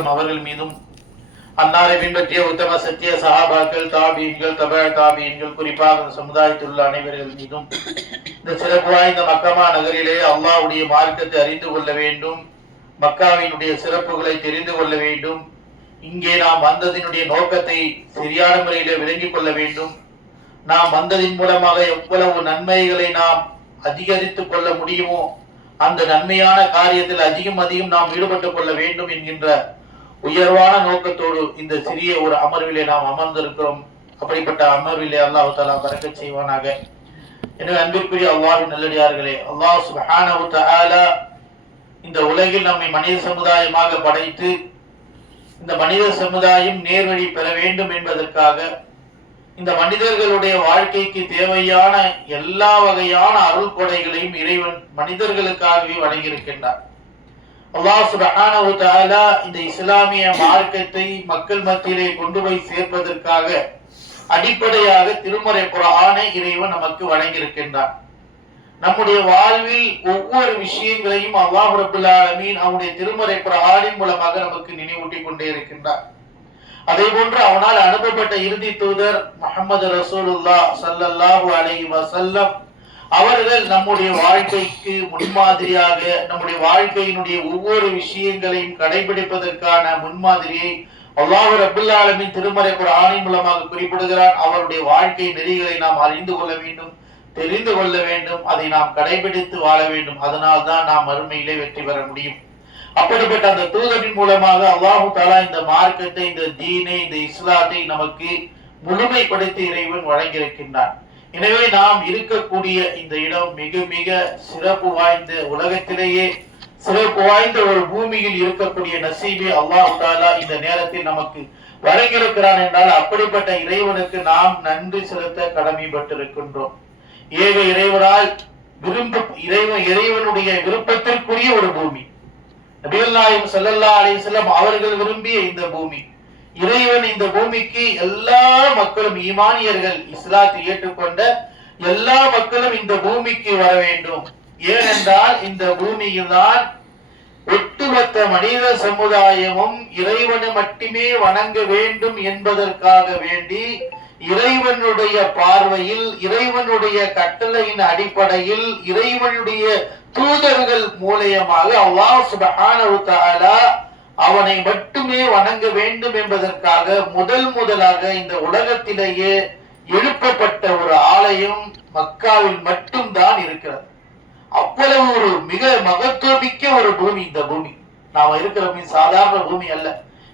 செல்லம் அவர்கள் மீதும் அன்னாரை பின்பற்றிய உத்தம சத்திய சஹாபாக்கள், தாபீன்கள், தபா தாபீன்கள், குறிப்பாக சமுதாயத்தில் உள்ள அனைவர்கள் மீதும் இந்த சிறப்பு வாய்ந்த மக்கமா நகரிலே அல்லாஹ்வுடைய மார்க்கத்தை அறிந்து கொள்ள வேண்டும், மக்காவினுடைய சிறப்புகளை தெரிந்து கொள்ள வேண்டும், இங்கே நாம் வந்ததினுடைய நோக்கத்தை சரியான முறையிலே விளங்கிக் கொள்ள வேண்டும், நாம் வந்ததின் மூலமாக எவ்வளவு நன்மைகளை நாம் அதிகரித்துக் கொள்ள முடியுமோ அந்த நன்மையான காரியத்தில் அதிகம் நாம் ஈடுபட்டுக் கொள்ள வேண்டும் என்கின்ற உயர்வான நோக்கத்தோடு இந்த சிறிய ஒரு அமர்விலே நாம் அமர்ந்திருக்கிறோம். அப்படிப்பட்ட அமர்விலே அல்லாஹ் தஆலா பரக்கத் செய்வானாக. எனவே அன்பிற்குரிய அல்லாஹ்வின் நல்லடியார்களே, அல்லாஹ் சுப்ஹானஹு தஆலா இந்த உலகில் நம்மை மனித சமுதாயமாக படைத்து இந்த மனித சமுதாயம் நேர்வழி பெற வேண்டும் என்பதற்காக இந்த மனிதர்களுடைய வாழ்க்கைக்கு தேவையான எல்லா வகையான அருள் கொடைகளையும் இறைவன் மனிதர்களுக்காகவே வழங்கியிருக்கின்றார். அல்லாஹ் சுப்ஹானஹு தஆலா இந்த இஸ்லாமிய மார்க்கத்தை மக்கள் மத்தியிலே கொண்டு போய் சேர்ப்பதற்காக அடிப்படையாக திருமறை குர்ஆனை இறைவன் நமக்கு வழங்கியிருக்கின்றார். நம்முடைய வாழ்வில் ஒவ்வொரு விஷயங்களையும் அல்லாஹ் ரப்பல் ஆலமீன் அவனுடைய திருமறை குர்ஆனின் மூலமாக நமக்கு நினைவூட்டிக் கொண்டே இருக்கின்றார். அதே போன்று அவனால் அனுப்பப்பட்ட இறுதி தூதர் முஹம்மது ரசூலுல்லாஹ் ஸல்லல்லாஹு அலைஹி வஸல்லம் அவர்கள் நம்முடைய வாழ்க்கைக்கு முன்மாதிரியாக நம்முடைய வாழ்க்கையினுடைய ஒவ்வொரு விஷயங்களையும் கடைபிடிப்பதற்கான முன்மாதிரியை அல்லாஹ் ரப்பல் ஆலமீன் திருமறை குர்ஆனின் மூலமாக குறிப்பிடுகிறார். அவருடைய வாழ்க்கை நெறிகளை நாம் அறிந்து கொள்ள வேண்டும், தெரிந்து கொள்ள வேண்டும், அதை நாம் கடைபிடித்து வாழ வேண்டும். அதனால் தான் நாம் மறுமையிலே வெற்றி பெற முடியும். அப்படிப்பட்ட அந்த தூதரின் மூலமாக அல்லாஹ் தஆலா இந்த மார்க்கத்தை, இந்த தீனை, இந்த இஸ்லாத்தை நமக்கு முழுமைப்படுத்தி இறைவன் வழங்கியிருக்கின்றார். எனவே நாம் இருக்கக்கூடிய இந்த இடம் மிக மிக சிறப்பு வாய்ந்த, உலகத்திலேயே சிறப்பு வாய்ந்த ஒரு பூமியில் இருக்கக்கூடிய நசீபை அல்லாஹ் தஆலா இந்த நேரத்தில் நமக்கு வழங்கியிருக்கிறான் என்றால் அப்படிப்பட்ட இறைவனுக்கு நாம் நன்றி செலுத்த கடமைப்பட்டிருக்கின்றோம். ஏக இறைவனால் இறைவனுடைய விருப்பத்திற்குரிய ஒரு பூமி, நபிகள் நாயகம் ஸல்லல்லாஹு அலைஹி வஸல்லம் அவர்கள் விரும்பிய இந்த பூமி, இறைவன் இந்த பூமிக்கு எல்லா மக்களும், ஈமானியர்கள், இஸ்லாத்தை ஏற்றுக்கொண்ட எல்லா மக்களும் இந்த பூமிக்கு வர வேண்டும். ஏனென்றால் இந்த பூமியில் தான் ஒட்டுமொத்த மனித சமுதாயமும் இறைவனை மட்டுமே வணங்க வேண்டும் என்பதற்காக வேண்டி இறைவனுடைய பார்வையில், இறைவனுடைய கட்டளையின் அடிப்படையில், இறைவனுடைய தூதர்கள் மூலமாக அல்லாஹ் சுப்ஹானஹு தஆலா அவனை மட்டுமே வணங்க வேண்டும் என்பதற்காக முதலாக இந்த உலகத்திலேயே எழுப்பப்பட்ட ஒரு ஆலயம் மக்காவில் மட்டும்தான் இருக்கிறது. அவ்வளவு ஒரு மிக மகத்துவமிக்க ஒரு பூமி இந்த பூமி. நாம இருக்கிற சாதாரண பூமி அல்ல,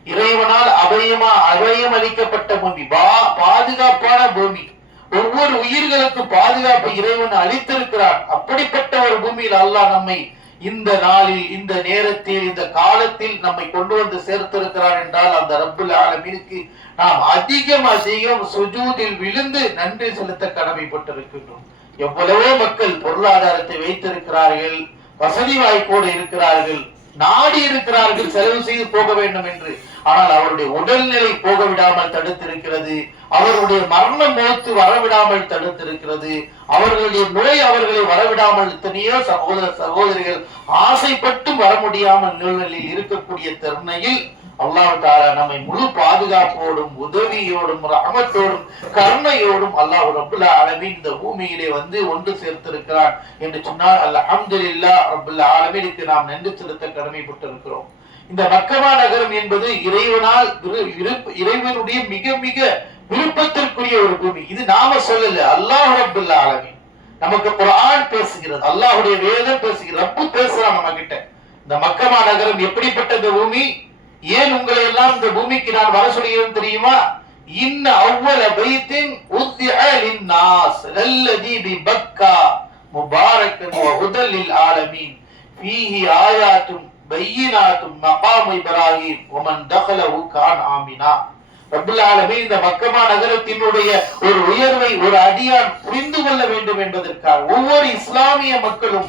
இறைவனால் அபயம் அளிக்கப்பட்ட பூமி, பாதுகாப்பான பூமி. ஒவ்வொரு உயிர்களுக்கு பாதுகாப்பு இறைவன் அளித்திருக்கிறான். அப்படிப்பட்ட ஒரு பூமியில் அல்லாஹ் நம்மை இந்த நாளில், இந்த நேரத்தில், இந்த காலத்தில் நம்மை கொண்டு வந்து சேர்த்திருக்கிறார் என்றால் அந்த ரப்புல் ஆலமீனுக்கு நாம் அதிகம் சுஜூதில் விழுந்து நன்றி செலுத்த கடமைப்பட்டிருக்கின்றோம். எவ்வளவோ மக்கள் பொருளாதாரத்தை வைத்திருக்கிறார்கள், வசதி வாய்ப்போடு இருக்கிறார்கள், நாடி இருக்கிறார்கள் செலவு செய்து போக வேண்டும் என்று. ஆனால் அவருடைய உடல்நிலை போக விடாமல் தடுத்திருக்கிறது, அவருடைய மரண மௌத்து வரவிடாமல் தடுத்திருக்கிறது, அவர்களுடைய நோய் அவர்களை வரவிடாமல் எத்தனையோ சகோதரிகள் ஆசைப்பட்டும் வர முடியாமல் நிலையில் இருக்கக்கூடிய தருணையில் அல்லாஹ் தஆலா நம்மை முழு பாதுகாப்போடும், உதவியோடும், ரஹமத்தோடும், கருணையோடும் அல்லாஹ் ரப்புல் ஆலமீன் இந்த பூமியிலே வந்து ஒன்று சேர்த்திருக்கிறான் என்று சொன்னால் அல்ஹம்துலில்லாஹ் ரப்புல் ஆலமீனுக்கு நாம் நன்றி செலுத்த கடமைப்பட்டிருக்கிறோம். இந்த மக்கமா நகரம் என்பது இறைவனுடைய மிக மிக விருப்பத்திற்குரிய ஒரு பூமி. இது நாம சொல்லல, அல்லாஹ் ரப்புல் ஆலமீன் நமக்கு குர்ஆன் பேசுகிறது, அல்லாஹ்வுடைய வேதம் பேசுகிறது, ரப்பு பேசுறான் நம்ம கிட்ட. இந்த மக்கமா நகரம் எப்படிப்பட்ட இந்த பூமி, ஏன் உங்களை எல்லாம் இந்த பூமிக்கு நான் வர சொல்கிறேன் தெரியுமா? இன்ன அவ்வல பைத்தின் உத்திஅ லின்னாஸ் லல்லதி பிபக்கா முபாரக்கன் வ ஹுதல் லில் ஆலமீன் ஃபீஹி ஆயாத்தும் பையினாத்தும் மகாம் இப்ராஹிம் வ மன் தഖலஹு கான ஆமினா. ரப்புல் ஆலமீன் இந்த மக்கமா நகரத்தினுடைய ஒரு உயர்வை ஒரு அடியான் புரிந்து கொள்ள வேண்டும் என்பதற்காக ஒவ்வொரு இஸ்லாமிய மக்களும்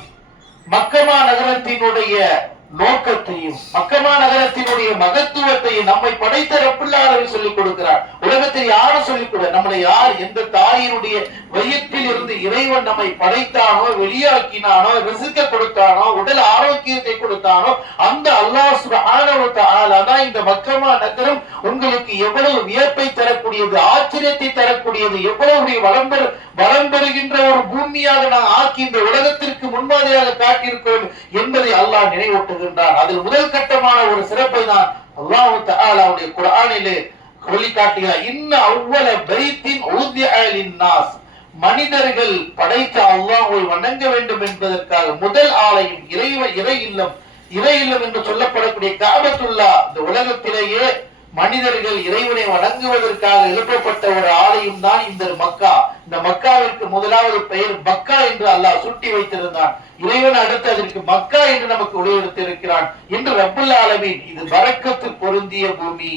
மக்கமா நகரத்தினுடைய நோக்கத்தையும் மக்கமா நகரத்தினுடைய மகத்துவத்தையும் நம்மை படைத்த ரப்புல் ஆலமீன் சொல்லிக் கொடுக்கிறார். உலகத்தில் யாரும் சொல்லிக் கொடு, நம்மளை யார் எந்த தாயினுடைய வயிற்றில் இருந்து இறைவன் நம்மை படைத்தானோ, வெளியாக்கினானோ, ரிஸ்க கொடுத்தானோ, உடல் ஆரோக்கியத்தை கொடுத்தானோ அந்த அல்லாஹ் சுப்ஹானஹு வ தஆலா தான் இந்த மக்கமா நகரம் உங்களுக்கு எவ்வளவு வியப்பை தரக்கூடியது, ஆச்சரியத்தை தரக்கூடியது, எவ்வளவு வளம் பெறுகின்ற ஒரு பூமியாக நான் ஆக்கி இந்த உலகத்திற்கு முன்மாதிரியாக காட்டியிருக்கிறோம் என்பதை அல்லாஹ் நினைவூட்டுகின்றான். அதில் முதல் கட்டமான ஒரு சிறப்பை தான் அல்லாஹ் தஆலாவுடைய குர்ஆனிலே சொல்லி காட்டுகிறார். இன்ன அவ்வல பைத்தின் உதிஅ லின்னாஸ், மனிதர்கள் படைத்த அல்லாஹ்வை வணங்க வேண்டும் என்பதற்காக முதல் ஆலயம் இறை இல்லம் என்று சொல்லப்படக்கூடிய காபத்துல்லா, இந்த உலகத்திலேயே மனிதர்கள் இறைவனை வணங்குவதற்காக எழுப்பப்பட்ட ஒரு ஆலயம் தான் இந்த மக்கா. இந்த மக்காவிற்கு முதலாவது பெயர் மக்கா என்று அல்லாஹ் சுட்டி வைத்திருந்தான். இறைவன் அடுத்து அதற்கு மக்கா என்று நமக்கு உடையெடுத்து இருக்கிறான் என்று ரப்புல் ஆலமீன். இது பரக்கத்து பொருந்திய பூமி,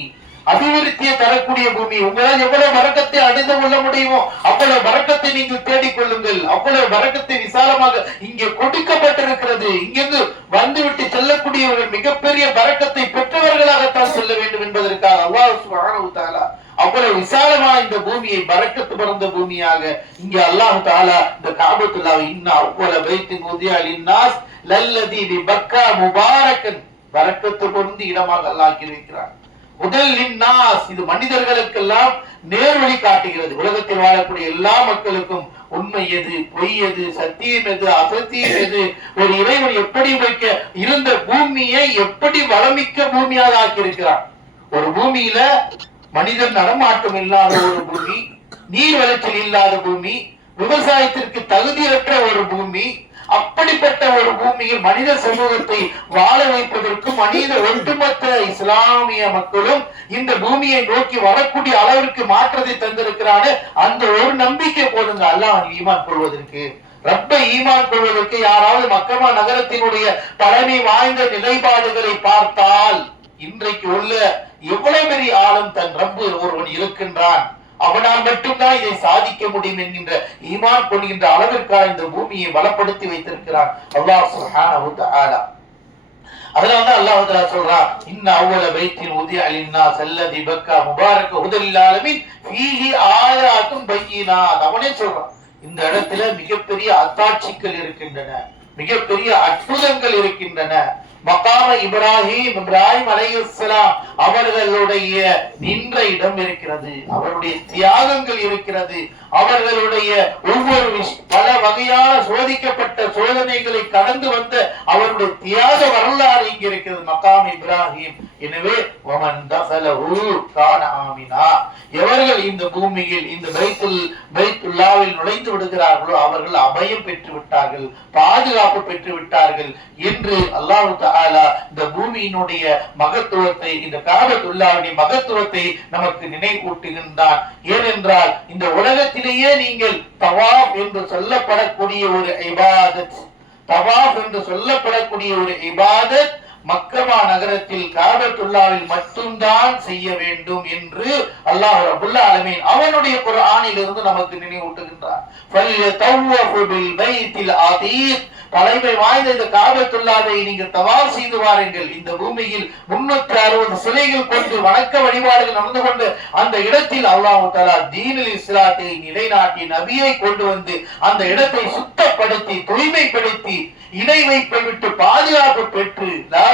அபிவிருத்தியை தரக்கூடிய பூமி. உங்களால் எவ்வளவு பரக்கத்தை அடைந்து கொள்ள முடியுமோ அவ்வளவு பரக்கத்தை நீங்கள் தேடிக்கொள்ளுங்கள். அவ்வளவு பரக்கத்தை விசாலமாக இங்கே கொடுக்கப்பட்டிருக்கிறது. இங்கிருந்து வந்துவிட்டு செல்லக்கூடியவர்கள் மிகப்பெரிய பரக்கத்தை பெற்றவர்களாகத்தான் செல்ல வேண்டும் என்பதற்காக அல்லாஹ் சுப்ஹானஹு வ தஆலா அவ்வளவு விசாலமான இந்த பூமியை பரக்கத்து பிறந்த பூமியாக இங்கே அல்லாஹ் தஆலா இந்த காபத்துல்லாஹ் இன்ன அவ்வல பைத்தின் உதிஅ லின்னாஸ் லல்லதி பிபக்கா முபாரக்கன், பரக்கத்து பொருந்தி இடமாக அல்லாஹ் ஆக்கி வைக்கிறார். முதல் லின்னாஸ், இது மனிதர்களுக்கெல்லாம் நேர்வழி காட்டுகிறது. உலகத்தில் வாழக்கூடிய எல்லா மக்களுக்கும் உண்மை எது, பொய் எது, சத்தியம் எது, அசத்தியம் எது, ஒரு இறைவன் எப்படி வைக்க இருந்த பூமியை எப்படி வளமிக்க பூமியாக ஆக்கியிருக்கிறார். ஒரு பூமியில மனிதன் நடமாட்டம் இல்லாத ஒரு பூமி, நீர் விளைச்சல் இல்லாத பூமி, விவசாயத்திற்கு தகுதியற்ற ஒரு பூமி, அப்படிப்பட்ட ஒரு பூமியில் மனித சமூகத்தை வாழ வைப்பதற்கு மனித ஒட்டுமொத்த இஸ்லாமிய மக்களும் இந்த பூமியை நோக்கி வரக்கூடிய அளவிற்கு மாற்றத்தை தந்திருக்கிறாரு. அந்த ஒரு நம்பிக்கை போதுங்க அல்லாஹ் ஈமான் கொள்வதற்கு. ரப்பை ஈமான் கொள்வதற்கு யாராவது மக்கமா நகரத்தினுடைய பழமை வாய்ந்த நிலைப்பாடுகளை பார்த்தால் இன்றைக்கு உள்ள எவ்வளவு பெரிய ஆளும் தன் ரப்பு ஒருவன் இருக்கின்றான், அவனால் மட்டும்தான் இதை சாதிக்க முடியும் என்கின்ற ஈமான் கொள்கின்ற அளவிற்காக இந்த பூமியை பலப்படுத்தி வைத்திருக்கிறான் அல்லாஹ் சுப்ஹானஹு வ தஆலா. அதனால்தான் அல்லாஹ் தஆலா சொல்றான் இன்ன அவ்வல பைத்தின் உதிஅ லின்னாஸ் அல்லதி பக்கா முபாரக ஹுதல் லில் ஆலமீன் ஃபீஹி ஆயாத்துன் பையினாத். அவனே சொல்றான் இந்த இடத்துல மிகப்பெரிய அத்தாட்சிகள் இருக்கின்றன, மிகப்பெரிய அற்புதங்கள் இருக்கின்றன. மகாம இப்ராஹிம் அலைஹிஸ்ஸலாம் அவர்களுடைய நின்ற இடம் இருக்கிறது, அவருடைய தியாகங்கள் இருக்கிறது, அவர்களுடைய ஒவ்வொரு பல வகையான சோதிக்கப்பட்ட சோதனைகளை கடந்து வந்த அவருடைய தியாக வரலாறு இங்க இருக்கிறது மகாம் இப்ராஹிம். எனவே எவர்கள் இந்த பூமியில் இந்த பைத்துல்லாவில் நுழைந்து விடுகிறார்களோ அவர்கள் அபயம் பெற்று விட்டார்கள், பாதுகாப்பு பெற்று விட்டார்கள் என்று அல்லாஹ் தஆலா இந்த பூமியினுடைய மகத்துவத்தை, இந்த காபத்துல்லாஹ்வுடைய மகத்துவத்தை நமக்கு நினைவூட்டுகின்றான். ஏனென்றால் இந்த உலகத்திலேயே நீங்கள் தவாப் என்று சொல்லப்படக்கூடிய ஒரு இபாதத், தவாப் என்று சொல்லப்படக்கூடிய ஒரு இபாதத் மக்கமா நகரத்தில் காபத்துல்லாவில் மட்டும்தான் செய்ய வேண்டும் என்று அல்லாஹ் ரப்புல் ஆலமீன் அவனுடைய குர்ஆனில் இருந்து நமக்கு நினைவூட்டுகின்றார். ஃபல்யதவ்வஃபு பில் பைத்தில் அதீக், பழைமை வாய்ந்த இந்த காபத்துல்லாவை நீங்கள் தவாப் செய்து வாருங்கள். இந்த பூமியில் 360 சிலைகள் கொண்டு வணக்க வழிபாடுகள் நடந்து கொண்டு அந்த இடத்தில் அல்லாஹ் தஆலா தீனுல் இஸ்லாத்தை நிலைநாட்டி நபியை கொண்டு வந்து அந்த இடத்தை சுத்தப்படுத்தி தூய்மைப்படுத்தி இணை வைப்பை விட்டு பாதுகாப்பு பெற்று லா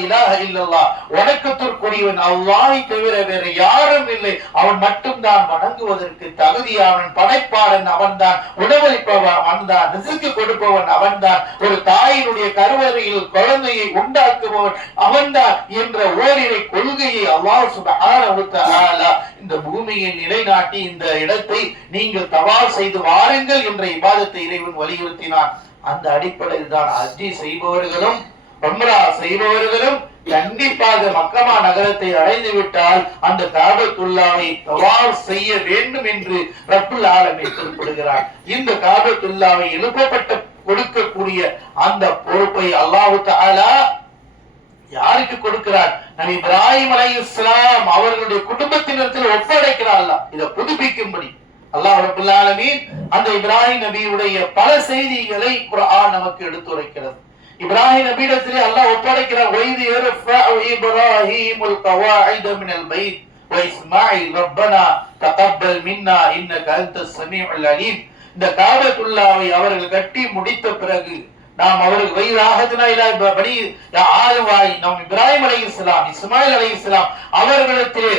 இலாஹ இல்லல்லாஹ் வணக்கத்திற்குரியவன் அல்லாஹ்வை தவிர வேறு யாரும் இல்லை, அவன் மட்டும்தான் வணங்குவதற்கு தகுதியானவன், படைப்பாளன் அவன்தான், உணவளிப்பவன் அவன்தான், ரிஸ்க் கொடுப்பவன் அவன்தான், ஒரு தாயினுடைய கருவறையில் குழந்தையை உண்டாக்குபவன் அவன்தான் என்ற ஓரிரை கொள்கையை அல்லாஹ் சுப்ஹானஹு வ தஆலா இந்த பூமியை நிலைநாட்டி இந்த இடத்தை நீங்கள் தவாப் செய்து வாருங்கள் என்ற இபாதத்தை இறைவன் வலியுறுத்தினான். அந்த அடிப்படையில் தான் ஹஜ்ஜி செய்பவர்களும் உம்ரா செய்பவர்களும் கண்டிப்பாக மக்கமா நகரத்தை அடைந்து விட்டால் அந்த காபத்துல்லாவை தவாப் செய்ய வேண்டும் என்று ரப்புல் ஆலமீன் குறிப்பிடுகிறார். இந்த காபத்துல்லாவை எழுப்பப்பட்ட கொடுக்கக்கூடிய அந்த பொறுப்பை அல்லாஹ் தஆலா யாருக்கு கொடுக்கிறார்? நபி இப்ராஹிம் அலைஹிஸ்ஸலாம் அவர்களுடைய குடும்பத்தினரிடத்தில் ஒப்படைக்கிறார். அல்லாஹ் இதை புதுப்பிக்கும்படி அல்லாஹ் ரப்பல் ஆலமீன் அந்த இப்ராஹிம் நபியுடைய பல செய்திகளை குர்ஆன் நமக்கு எடுத்துரைக்கிறது. இப்ராஹிம் நபியிடத்திலே அல்லாஹ் ஒப்படைக்கிறார், வைது யர்ஃபஉ இப்ராஹீமுல் கவாயித மினல் பைத் வ இஸ்மாயில் ரப்பனா தகப்பல் மின்னா இன்னக அன்தஸ் ஸமீஉல் அலீம். இந்த காபத்துல்லாவை அவர்கள் கட்டி முடித்த பிறகு நாம் அவர்கள் வயிறாகதுனா இலா பனி ஆதவாய் நாம் இப்ராஹிம் அலைஹிஸ்ஸலாம் இஸ்மாயில் அலைஹிஸ்ஸலாம் அவர்களிடத்திலே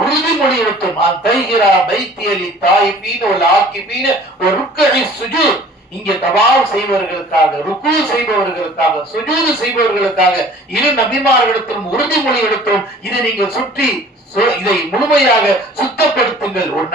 உறுதிமொழி எடுத்தோம், அன்தைஹிரா பைத்தியலி தாயிபீன வல் ஆகிபீன வ ருக்கஇ சுஜூத். இங்கே தவாப் செய்பவர்களுக்காக, ருக்கு செய்பவர்களுக்காக, சுஜூது செய்பவர்களுக்காக இரு நபிமார்களிடத்திலும் உறுதிமொழி எடுத்தோம், இதை நீங்கள் சுற்றி இதை முழுமையாக சுத்தப்படுத்துங்கள். ஒரு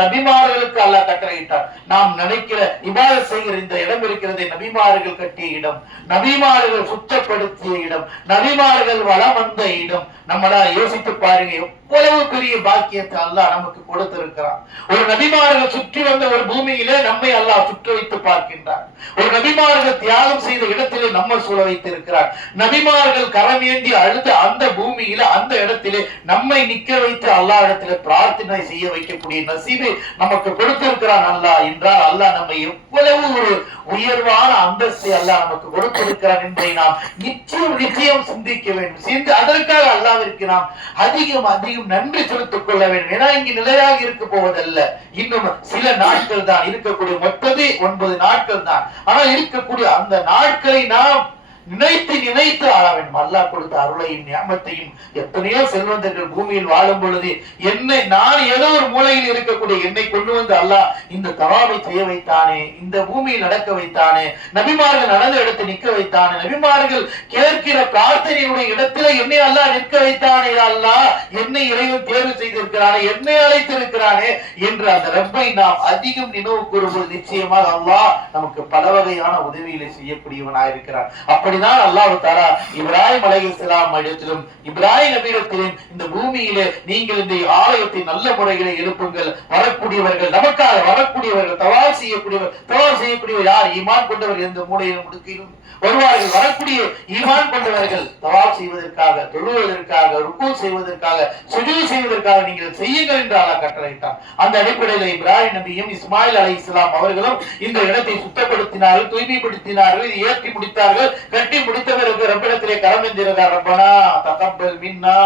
நபிமார்களுக்கு அல்லாஹ் கட்டளையிட்டார். நாம் நினைக்கிற இபாதத் செய்கிற இந்த இடம் இருக்கிறது நபிமார்கள் கட்டிய இடம், நபிமார்கள் சுத்தப்படுத்திய இடம், நபிமார்கள் வளம் வந்த இடம். நம்மளா யோசித்து பாருங்க, எவ்வளவு பெரிய பாக்கியத்தை அல்லாஹ் நமக்கு கொடுத்திருக்கிறான். ஒரு நபிமார்கள் சுற்றி வந்த ஒரு பூமியிலே நம்மை அல்லாஹ் சுற்ற வைத்து பார்க்கின்றார். ஒரு நபிமார்கள் தியாகம் செய்த இடத்திலே நம்ம சூழ வைத்திருக்கிறார். நபிமார்கள் கரமேந்தி அழுத அந்த பூமியில அந்த இடத்திலே நம்மை நிக்க வைத்து அல்லாஹ் இடத்துல பிரார்த்தனை செய்ய வைக்கக்கூடிய நசீபை நமக்கு கொடுத்திருக்கிறான் அல்லாஹ். என்றால் அல்லாஹ் நம்மை எவ்வளவு ஒரு உயர்வான அந்தஸ்தை அல்லாஹ் நமக்கு கொடுத்திருக்கிறான் என்பதை நாம் நிச்சயம் சிந்திக்க வேண்டும். அதற்காக அல்லாஹ்விற்கு நாம் அதிகம் நன்றி செலுத்திக் கொள்ள வேண்டும். ஏன்னா இங்கு நிலையாக இருக்க போவதல்ல, இன்னும் சில நாட்கள் தான் இருக்கக்கூடிய, மொத்தமே 9 நாட்கள் தான். ஆனா இருக்கக்கூடிய அந்த நாட்களை நாம் நினைத்து ஆள வேண்டும். அல்லாஹ் கொடுத்த அருளையும் நியாமத்தையும். எத்தனையோ செல்வந்தர்கள் பூமியில் வாழும் பொழுது என்னை நான் ஏதோ ஒரு மூலையில் இருக்கக்கூடிய என்னை கொண்டு வந்து அல்லாஹ் இந்த தவாபை செய்ய வைத்தானே, இந்த பூமியில் நடக்க வைத்தானே, நபிமார்கள் நடந்த இடத்தை நிற்க வைத்தானே, நபிமார்கள் கேட்கிற பிரார்த்தனையுடைய இடத்துல என்னை அல்லாஹ் நிற்க வைத்தானே, அல்லாஹ் என்னை இறைவன் தேர்வு செய்திருக்கிறானே, என்னை அழைத்திருக்கிறானே என்று அந்த ரப்பை நாம் அதிகம் நினைவு கூறும்போது நிச்சயமாக அல்லாஹ் நமக்கு பல வகையான உதவிகளை செய்யக்கூடியவனாக இருக்கிறார். அப்படி அல்லாஹ் தஆலா இப்ராஹிம் அலைஹிஸ்ஸலாம் இடத்திலும் இப்ராஹிம் நபியிடத்திலும் இந்த பூமியிலே நீங்கள் இந்த ஆலயத்தை நல்ல முறையில் எழுப்புங்கள், வரக்கூடியவர்கள் நமக்காக வரக்கூடியவர்கள் தவாப் செய்யக்கூடியவர் யார்? ஈமான் கொண்டவர் எந்த மூலையிலும் முடுக்கிலும் வருவார்கள். வரக்கூடிய ஈமான் கொண்டவர்கள் தவாப் செய்வதற்காக, தொழுவதற்காக, ருக்கு செய்வதற்காக, சுஜூத் செய்வதற்காக நீங்கள் செய்யுங்கள் என்று அல்லாஹ் கட்டளையிட்டார். அந்த அடிப்படையில் இப்ராஹிம் நபியும் இஸ்மாயில் அலைஹிஸ்ஸலாம் அவர்களும் இந்த இடத்தை சுத்தப்படுத்தினார்கள், தூய்மைப்படுத்தினார்கள், இதை ஏற்றி முடித்தார்கள். கட்டி முடித்தவருக்கு ரப்பிடத்திலே கரமேந்திருந்தார், ரப்பனா தகப்பல் மின்னா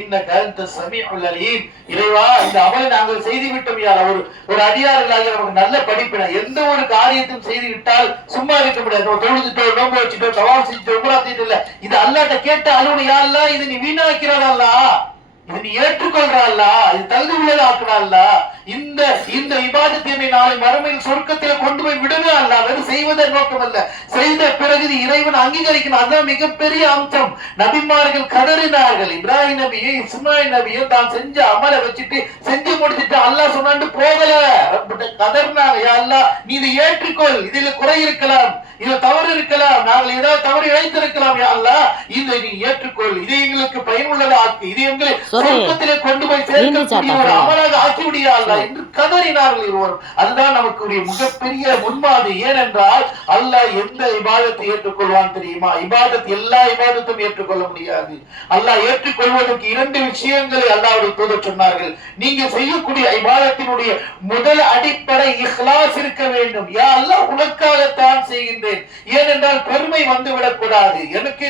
இன்னக அன்தஸ் ஸமீஉல் அலீம். இறைவா, இந்த அமலை நாங்கள் செய்து விட்டோம் யா அல்லாஹ். ஒரு அடியார்களாக நமக்கு நல்ல படிப்பினை. எந்த ஒரு காரியத்தையும் செய்து விட்டால் சும்மா இருக்க முடியாது. தொழுதுட்டோம், நோன்பு வச்சுட்டோம், தவாப் செஞ்சுட்டோம், உம்ரா செய்துட்டோம், இது அல்லாஹ்ட்ட கேட்ட அலுவலி, யா அல்லாஹ் இது நீ வீணாக்கிறாய் அல்லாஹ், இது நீ ஏற்றுக்கொள்றா, இது தகுதி உள்ளதாக்குறா, இந்த இபாதத்தை நாளை மறுமையில் சொர்க்கத்தில் கொண்டு போய் விடுங்க அல்ல. வெறும் செய்வதன் நோக்கம் அல்ல, செய்த பிறகு இறைவன் அங்கீகரிக்கணும். அதுதான் மிகப்பெரிய அம்சம். நபிமார்கள் கதறினார்கள். இப்ராஹிம் நபியும் இஸ்மாயில் நபியும் தான் செஞ்ச அமலை வச்சுட்டு செஞ்சு முடிச்சுட்டு அல்லாஹ் சொன்னாண்டு போகல, கதறினாங்க. யா அல்லாஹ் நீ இதை ஏற்றுக்கொள், இதுல குறை இருக்கலாம், இதுல தவறு இருக்கலாம், நாங்கள் ஏதாவது தவறு இழைத்திருக்கலாம், யா அல்லாஹ் இதை நீ ஏற்றுக்கொள், இது எங்களுக்கு பயனுள்ளதாக்கு, இது எங்களை சொர்க்கத்திலே கொண்டு போய் சேர்க்கக்கூடிய ஒரு அமலாக ஆக்கிவிடியா அல்லாஹ் என்று கதறினார்கள் இருவரும். அதுதான் நமக்கு ஒரு மிகப்பெரிய முன்மாதிரி. ஏனென்றால் அல்லாஹ் எந்த இபாதத்தை ஏற்றுக்கொள்வான் தெரியுமா? இபாதத் எல்லா இபாதத்தும் ஏற்றுக்கொள்ள முடியாது. அல்லாஹ் ஏற்றுக்கொள்வதற்கு 2 விஷயங்களை அல்லாஹ்வுடைய தூதர் சொன்னார்கள். நீங்க செய்யக்கூடிய இபாதத்தினுடைய முதல் அடிப்படை இஹ்லாஸ் இருக்க வேண்டும். யா அல்லாஹ் உனக்காகத்தான் செய்கின்றேன், ஏனென்றால் பெருமை வந்துவிடக் கூடாது. எனக்கு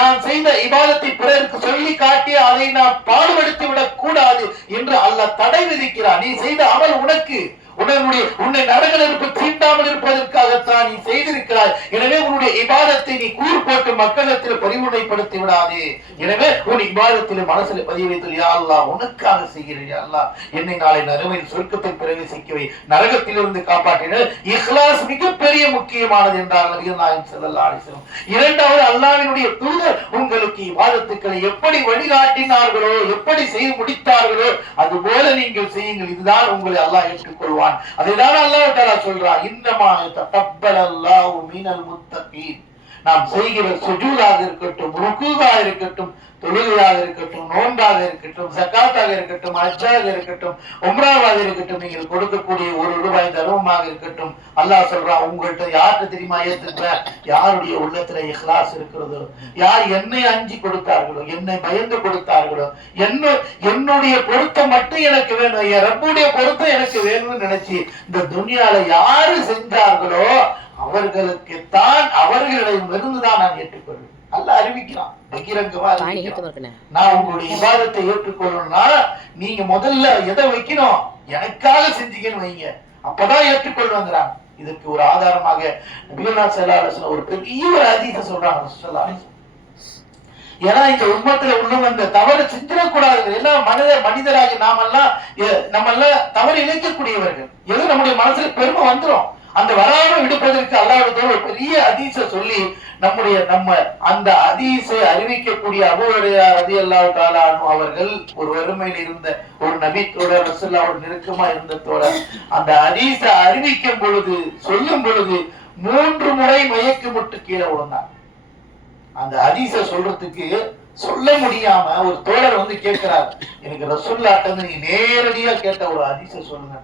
நான் செய்த இபாதத்தை பிறருக்கு சொல்லி காட்டி அதை நான் பாடுபடுத்தி விடக் கூடாது என்று அல்லாஹ் தடை விதிக்கிறார். நீ செய்த அமல் உனக்கு, உன்னை நரக நெருப்பு தீண்டாமல் இருப்பதற்காகத்தான் நீ செய்திருக்கிறாய். எனவே உன்னுடைய இபாதத்தை நீ கூர் போட்டு மக்களிடத்தில் பரிவுரைப்படுத்தி விடாதே. எனவே உன் இபாதத்தில் மனசில் பதிய வைத்து, யா அல்லாஹ் உனக்காக செய்கிறேன், யா அல்லாஹ் என்னை நாளை நறுமையில் சொர்க்கத்தில் பிரவேசிக்கவை, நரகத்திலிருந்து காப்பாற்றின. இஹ்லாஸ் மிகப்பெரிய முக்கியமானது என்றார் நபிகள் நாயகம் ஸல்லல்லாஹு அலைஹி வஸல்லம். இரண்டாவது, அல்லாஹ்வினுடைய தூதர் உங்களுக்கு இபாதத்துக்களை எப்படி வழிகாட்டினார்களோ, எப்படி செய்து முடித்தார்களோ அதுபோல நீங்கள் செய்யுங்கள், இதுதான் உங்களை அல்லாஹ் ஏற்றுக்கொள்வார். அதைதான் அல்லாஹ் தஆலா சொல்றார், இன்னமா தகப்பலல்லாஹு மினல் முத்தகீன். நாம் செய்கிற சுஜூதாக இருக்கட்டும், ருக்கூவாக இருக்கட்டும், தொழுகையாக இருக்கட்டும், நோன்பாக இருக்கட்டும், ஜகாத்தாக இருக்கட்டும், ஹஜ்ஜாக இருக்கட்டும், உம்ராவாக இருக்கட்டும், நீங்கள் கொடுக்கக்கூடிய ₹1 தர்மமாக இருக்கட்டும், அல்லாஹ் சொல்றான் உங்கள்கிட்ட யார்கிட்ட தெரியுமா ஏத்துக்கிற? யாருடைய உள்ளத்துல இஹ்லாஸ் இருக்கிறதோ, யார் என்னை அஞ்சி கொடுத்தார்களோ, என்னை பயந்து கொடுத்தார்களோ, என்னுடைய பொருத்தம் மட்டும் எனக்கு வேணும், என் ரப்புடைய பொருத்தம் எனக்கு வேணும்னு நினைச்சு இந்த துனியால யாரு செஞ்சார்களோ அவர்களுக்குத்தான் அவர்களிடமிருந்துதான் நான் ஏற்றுக்கொள்வேன். அல்லாஹ் அறிவிக்கிறான் பகிரங்கமா. நான் உங்களுடைய இபாதத்தை ஏற்றுக்கொள்ளணும்னா நீங்க முதல்ல எதை வைக்கணும், எனக்காக செஞ்சீங்கன்னு வைங்க, அப்பதான் ஏற்றுக்கொள்வாங்கிறாங்க. இதுக்கு ஒரு ஆதாரமாக நபிகள் ஸல்லல்லாஹு அலைஹி வஸல்லம் ஒரு பெரிய ஒரு ஹதீஸை சொல்றாங்க ஸல்லல்லாஹு அலைஹி வஸல்லம். ஏன்னா இந்த உம்மத்துல உள்ளவங்க அந்த தவறு செஞ்சிடக்கூடாது. எல்லாம் மனிதராகி நம்மெல்லாம் தவறு இழைக்கக்கூடியவர்கள். எது நம்முடைய மனசுல பெருமை வந்துடும். அந்த வராம விடுப்பதற்கு அல்லாஹ்விடத்துல ஒரு பெரிய ஹதீஸை சொல்லி நம்ம அந்த ஹதீஸை அறிவிக்கக்கூடிய அபூ ஹுரைரா ரலியல்லாஹு தஆலா அன்ஹு அவர்கள் ஒரு வறுமையில் இருந்த ஒரு நபி தோழர், ரசூலுல்லாஹ்வோட நெருக்கமா இருந்த தோழர், அந்த ஹதீஸை அறிவிக்கும் பொழுது சொல்லும் பொழுது 3 முறை மயக்கமுட்டு கீழே விழுந்தார். அந்த ஹதீஸை சொல்றதுக்கு சொல்ல முடியாம ஒரு தோழர் வந்து கேட்கிறார், எனக்கு ரசூலுல்லாஹ்ட்ட நீங்க நேரடியா கேட்ட ஒரு ஹதீஸை சொல்லுங்க.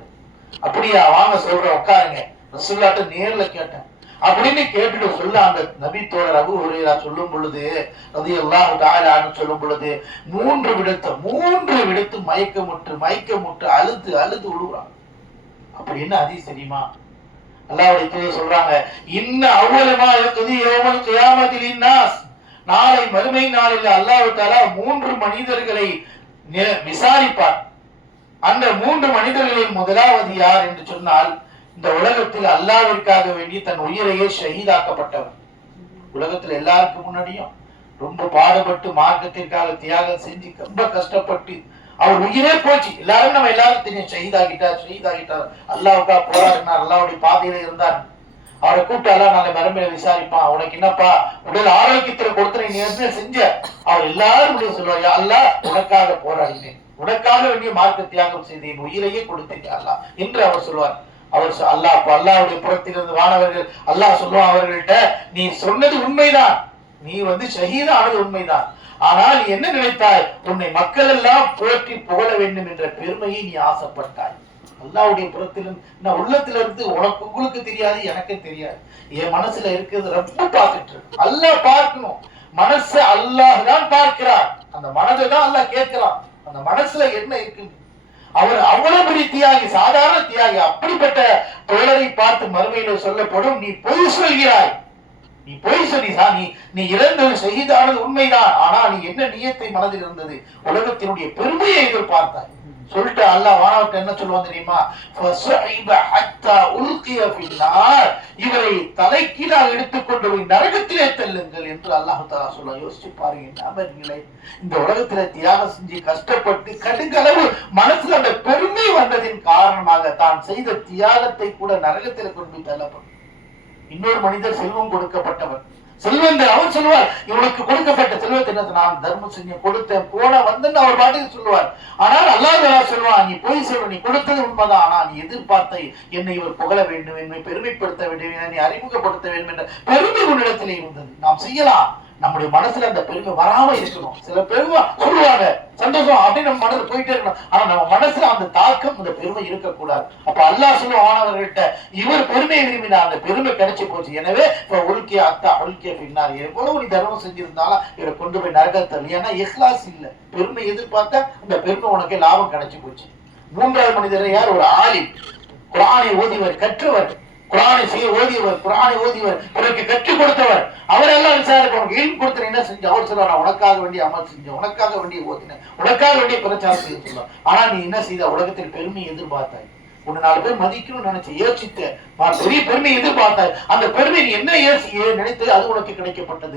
அப்படியா, வாங்க சொல்றேன், உட்காருங்க. ரசூலுல்லாஹ்ட்ட நேர்ல கேட்டேன் அப்படின்னு கேட்டுட்டு சொல்ல அந்த நபி தோழர் அபூ ஹுரைரா சொல்லும் பொழுது ரலியல்லாஹு தஆலா அன்ஹு சொல்லும் பொழுது 3 விடத்து மயக்கமுட்டு அழுது விழுறாங்க. அப்படி என்ன ஹதீஸ் தெரியுமா? அல்லாஹ்வுடைய தூதர் சொல்றாங்க, இன்ன அவ்வளமா யக்தி யௌமல் கியாமத்தில் இன்னாஸ், நாளை மறுமை நாளில் அல்லாஹ் தஆலா 3 மனிதர்களை விசாரிப்பார். அந்த 3 மனிதர்களில் முதலாவது யார் என்று சொன்னால், இந்த உலகத்தில் அல்லாஹ்விற்காக வேண்டி தன் உயிரையே ஷஹீதாக்கப்பட்டவர். உலகத்தில் எல்லாருக்கும் முன்னாடியும் ரொம்ப பாடுபட்டு மார்க்கத்திற்காக தியாகம் செஞ்சு ரொம்ப கஷ்டப்பட்டு அவர் உயிரே போச்சு. எல்லாரும் நம்ம எல்லாரும் தெரியும், ஷஹீதாகிட்டார், அல்லாஹ்வுக்காக போராடினார், அல்லாஹ்வுடைய பாதையில இருந்தார். அவரை கூப்பிட்டு அல்லாஹ் நாளை மறுமையில விசாரிப்பான், உனக்கு என்னப்பா உடல் ஆரோக்கியத்துல கொடுத்து நீ என்ன செஞ்ச? அவர் எல்லாரும் சொல்லுவார், யா அல்லாஹ் உனக்காக போராடினேன், உனக்காக வேண்டிய மார்க்க தியாகம் செய்தேன், உயிரையே கொடுத்தேன் அல்லாஹ் என்று அவர் சொல்வார். அவர் அல்லாஹ்வுடைய புறத்திலிருந்து வானவர்கள் அல்லாஹ் சொல்லுவான் அவர்கள்ட்ட, நீ சொன்னது உண்மைதான், நீ ஷஹீதானது உண்மைதான், ஆனால் நீ என்ன நினைத்தாய்? உன்னை மக்கள் எல்லாம் போற்றி புகழ வேண்டும் என்ற பெருமையை நீ ஆசைப்பட்டாய். அல்லாஹ்வுடைய புறத்திலிருந்து உள்ளத்திலிருந்து உங்களுக்கு தெரியாது, எனக்கு தெரியாது, என் மனசுல இருக்கிறது ரொம்ப பார்த்துட்டு இருக்கு. அல்லாஹ் பார்க்கணும், மனசு அல்லாஹ் தான் பார்க்கிறார், அந்த மனதை தான் அல்லாஹ் கேட்கிறான், அந்த மனசுல என்ன இருக்கு. அவர் அவ்வளவு பெரிய தியாகி, சாதாரண தியாகி. அப்படிப்பட்ட தோழரை பார்த்து மறுமையில சொல்லப்படும், நீ பொய் சொல்கிறாய், நீ பொய் சொல்லி நீ இறந்தது ஷஹீதானது உண்மைதான், ஆனா நீ என்ன நியத்தை மனதில் இருந்தது? உலகத்தினுடைய பெருமையை எதிர்பார்த்தாய். சொல்லிட்டு அல்லாஹ் வானவர்கிட்ட என்ன சொல்லுவாங்க தெரியுமா? இவரை தலைக்கீழாக எடுத்துக்கொண்டு போய் நரகத்திலே தள்ளுங்கள் என்று அல்லாஹ் தஆலா சொல்ல. யோசிச்சு பாருங்க நபர்களே, இந்த உலகத்துல தியாகம் செஞ்சு கஷ்டப்பட்டு கடுகளவு மனசுல அந்த பெருமை வந்ததின் காரணமாக தான் செய்த தியாகத்தை கூட நரகத்தில் கொண்டு போய் தள்ளப்படும். இன்னொரு மனிதர் செல்வம் கொடுக்கப்பட்டவர், செல்வந்தர், அவர் சொல்லுவார், இவனுக்கு கொடுக்கப்பட்ட செல்வத்தை நான் தர்மம் செஞ்ச கொடுத்தேன் போன வந்தேன்னு அவர் பாட்டுக்கு சொல்லுவார். ஆனால் அல்லாஹ் சொல்லுவான், நீ போய் சொல்ற, நீ கொடுத்தது உண்மைதான், ஆனா நீ எதிர்பார்த்த என்னை இவர் புகழ வேண்டும், என்னை பெருமைப்படுத்த வேண்டும், நீ அறிமுகப்படுத்த வேண்டும் என்ற பெருமை உன்னிடத்திலே இருந்தது. நாம் செய்யலாம், நம்முடைய மனசுல அந்த பெருமை வராம இருக்கணும். சில பெருமை சொல்லுவாங்க சந்தோஷம் அப்படின்னு நம்ம மனசுல போயிட்டே இருக்கணும், ஆனா நம்ம மனசுல அந்த தாக்கம், அந்த பெருமை இருக்கக்கூடாது. அப்ப அல்லாஹ் சொல்லுவானவர்கிட்ட, இவர் பெருமையை விரும்பினார், அந்த பெருமை கிடைச்சி போச்சு, எனவே ஒழுக்கிய பின்னார், எவ்வளவு நீ தர்மம் செஞ்சிருந்தாலும் இவரை கொண்டு போய் நரகத்தல். ஏன்னா இஹ்லாஸ் இல்ல, பெருமை எதிர்பார்த்த அந்த பெருமை உனக்கு லாபம் கிடைச்சி போச்சு. 3வது மனிதர் யார்? ஒரு ஆலிம், குர்ஆனை ஓதியவர், கற்றவர், குர்ஆனை ஓதியவர், பிறருக்கு கற்றுக் கொடுத்தவர். அவர் எல்லாம் விசாரிக்க, உனக்கு இல்ம் கொடுத்த என்ன செஞ்ச? அவர் சொல்லுவார், உனக்காக வேண்டிய அமல் செஞ்ச, உனக்காக வேண்டிய ஓதினேன், உனக்காக வேண்டிய பிரச்சாரம் செய்ய சொல்லுவார். ஆனா நீ என்ன செய்த? உலகத்தில் பெருமை எதிர்பார்த்தாய், உன்னை 4 பேர் மதிக்கணும்னு நினைச்ச, யோசித்த, பெரிய பெருமை எதிர்பார்த்தாய். அந்த பெருமை நீ என்ன நினைத்து அது உனக்கு கிடைக்கப்பட்டது.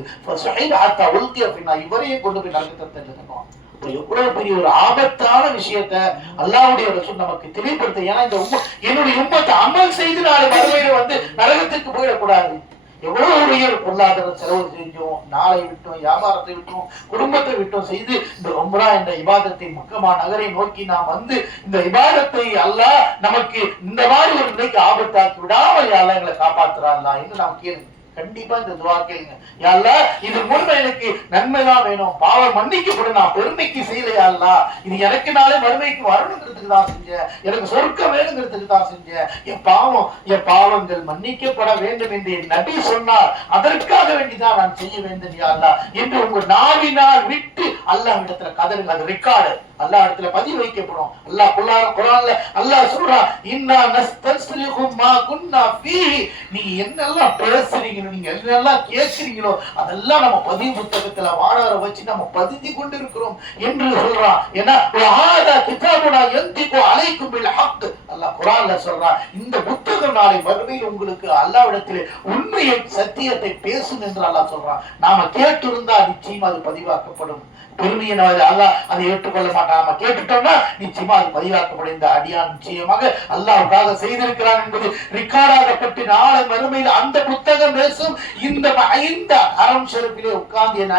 இவரையும் கொண்டு போய் நரகத்தை தள்ளுவான். எவ்வளவு பெரிய ஒரு ஆபத்தான விஷயத்தை அல்லாஹ்வுடைய ரசூல் நமக்கு தெளிவுபடுத்த. ஏன்னா இந்த என்னுடைய உம்மத்தை அமல் செய்து நாளை மறுமையில நரகத்துக்கு போயிடக்கூடாது. எவ்வளவு உயர் பொருளாதார செலவு செஞ்சோம், நாளை விட்டோம், வியாபாரத்தை விட்டோம், குடும்பத்தை விட்டோம் செய்து இந்த உம்ரா என்ற இபாதத்தை மக்கமா நகரை நோக்கி நாம் இந்த இபாதத்தை அல்லாஹ் நமக்கு இந்த மாதிரி ஒரு நிலைக்கு ஆபத்தாக்கி விடாமல் அல்லாஹ் எங்களை காப்பாற்றுறாங்களா என்று நாம் கேளுங்க. கண்டிப்பா இந்த துவா கேளுங்க. யா அல்லாஹ், இது மூலமா எனக்கு நன்மைதான் வேணும், பாவம் மன்னிக்கப்படும், நான் பெருமைக்கு செய்யல யா அல்லாஹ், இது எனக்கு நாளே மறுமைக்கு வரணுங்கிறதுக்கு தான் செஞ்சேன், எனக்கு சொர்க்கம் வேணுங்கிறதுக்கு தான் செஞ்சேன், என் பாவங்கள் மன்னிக்கப்பட வேண்டும் என்று என் நபி சொன்னார், அதற்காக வேண்டிதான் நான் செய்ய வேண்டும் யா அல்லாஹ் என்று உங்க நாவினால் விட்டு அல்லாஹ் இடத்துல கதறுங்க. அது ரெக்கார்டு அல்லாஹ் இடத்துல பதிவு வைக்கப்படும். அல்லாஹ் குர்ஆன்ல அல்லாஹ் சொல்றான், இன்னா நஸ்தஸ்லிஹு மா குன்னா ஃபீஹி, நீங்க என்னெல்லாம் பேசுறீங்களோ, நீங்க என்னெல்லாம் கேட்கிறீங்களோ அதெல்லாம் நம்ம பதிவு புத்தகத்துல வானவரை வச்சு நம்ம பதிந்து கொண்டிருக்கிறோம் என்று சொல்றான். ஏன்னா வஹாதா கிதாபுனா யன்திகு அலைக்கும் பில் ஹக், அல்லாஹ் குர்ஆன்ல சொல்றான், இந்த புத்தகம் நாளை மறுமையில் உங்களுக்கு அல்லாஹ்விடத்திலே உண்மையை சத்தியத்தை பேசும் என்று அல்லாஹ் சொல்றான். நாம கேட்டிருந்தா நிச்சயமா அது பதிவாக்கப்படும். பெருமையை அல்லாஹ் அதை ஏற்றுக்கொள்ள மாட்டான். நாம கேட்டுட்டோம்னா நிச்சயமா அது பதிவாக்கப்படும். இந்த அடியான் நிச்சயமாக அல்லாஹ்வுக்காக செய்திருக்கிறான் என்பது ரெக்கார்டாகப்பட்டு நாளை மறுமையில் அந்த புத்தகம் பேசும். இந்த ஹரம் ஷரீஃபிலே உட்கார்ந்து என்